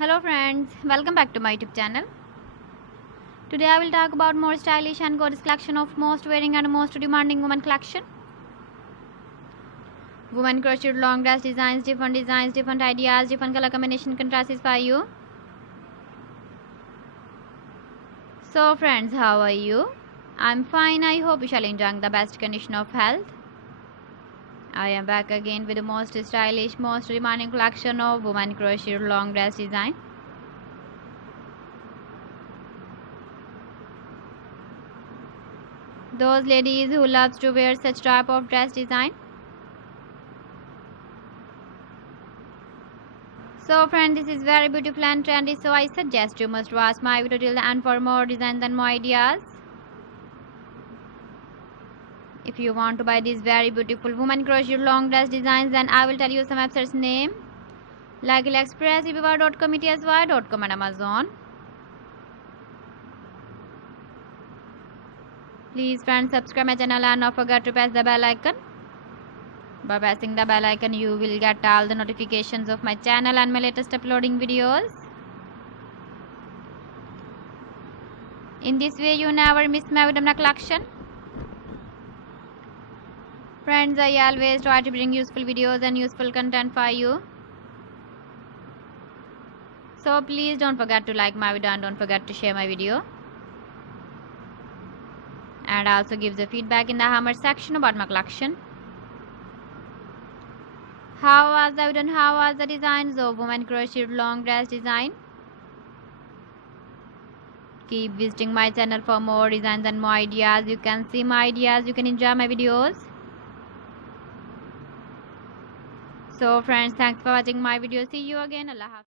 Hello friends, welcome back to my YouTube channel. Today I will talk about more stylish and gorgeous collection of most wearing and most demanding women collection. Women crocheted long dress designs, different ideas, different color combination contrasts for you. So friends, how are you? I'm fine. I hope you shall enjoy the best condition of health. I am back again with the most stylish, most demanding collection of women crocheted long dress design. Those ladies who loves to wear such type of dress design. So friend, this is very beautiful and trendy, so I suggest you must watch my video till the end for more designs and more ideas. If you want to buy these very beautiful women crochet long dress designs, then I will tell you some websites name like AliExpress, eBay.com, ETSY.com and Amazon. Please friends, subscribe my channel and don't forget to press the bell icon. By pressing the bell icon, you will get all the notifications of my channel and my latest uploading videos. In this way, you never miss my video collection. Friends, I always try to bring useful videos and useful content for you. So please don't forget to like my video and don't forget to share my video. And also give the feedback in the comment section about my collection. How was the video and how was the designs of women crocheted long dress design? Keep visiting my channel for more designs and more ideas. You can see my ideas, you can enjoy my videos. So friends, thanks for watching my video. See you again. Allah Hafiz.